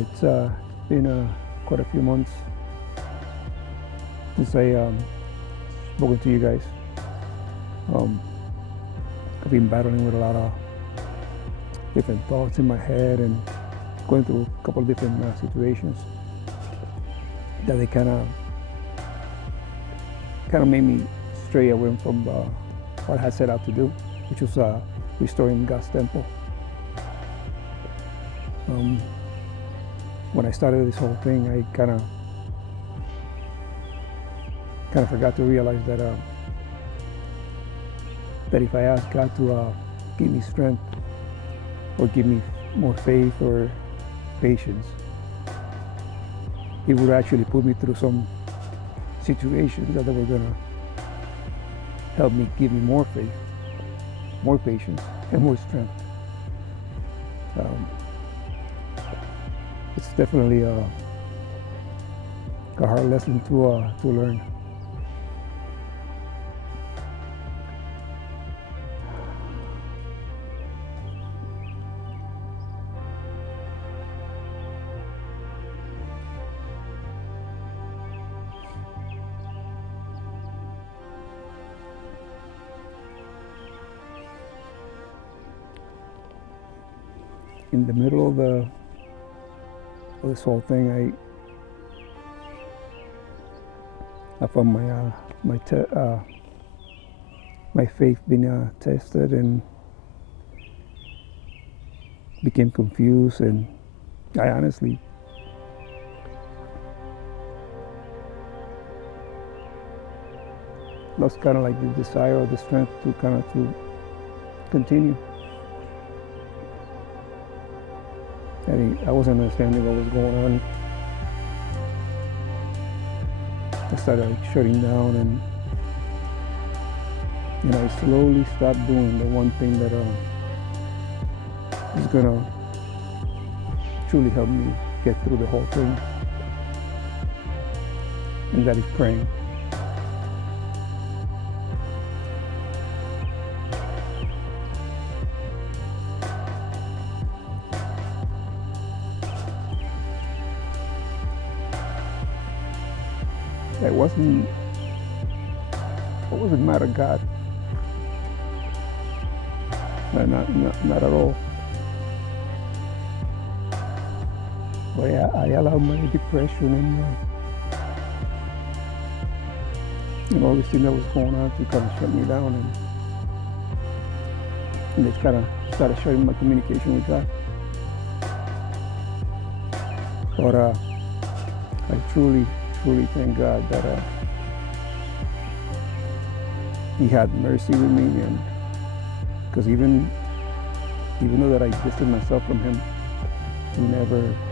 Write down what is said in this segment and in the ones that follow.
It's been quite a few months since I spoken to you guys. Um, I've been battling with a lot of different thoughts in my head and going through a couple of different situations that they kind of made me stray away from what I had set out to do, which was restoring God's temple. When I started this whole thing, I kind of forgot to realize that if I ask God to give me strength or give me more faith or patience, He would actually put me through some situations that were gonna help me, give me more faith, more patience, and more strength. It's definitely a hard lesson to learn. In the middle of this whole thing, I found my faith being tested and became confused, and I honestly lost kind of like the desire or the strength to continue. I wasn't understanding what was going on. I started like shutting down, and I slowly stopped doing the one thing that is gonna truly help me get through the whole thing, and that is praying. I wasn't mad at God. Not at all. But I allowed my depression and all this thing that was going on to kind of shut me down, and it kind of started shutting my communication with God. But I truly thank God that He had mercy with me, and because even though that I distanced myself from Him, He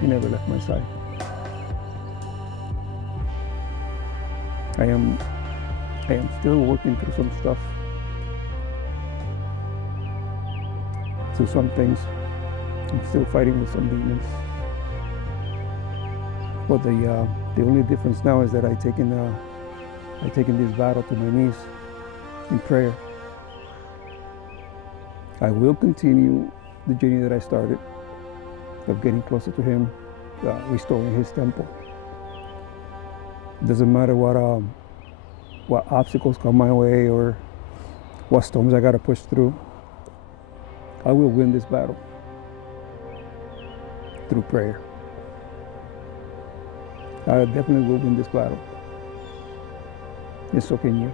never left my side. I am still working through some stuff, through some things. I'm still fighting with some demons. But the only difference now is that I've taken this battle to my knees in prayer. I will continue the journey that I started of getting closer to Him, restoring His temple. It doesn't matter what obstacles come my way or what storms I gotta push through. I will win this battle through prayer. I definitely will win this battle. And so can you.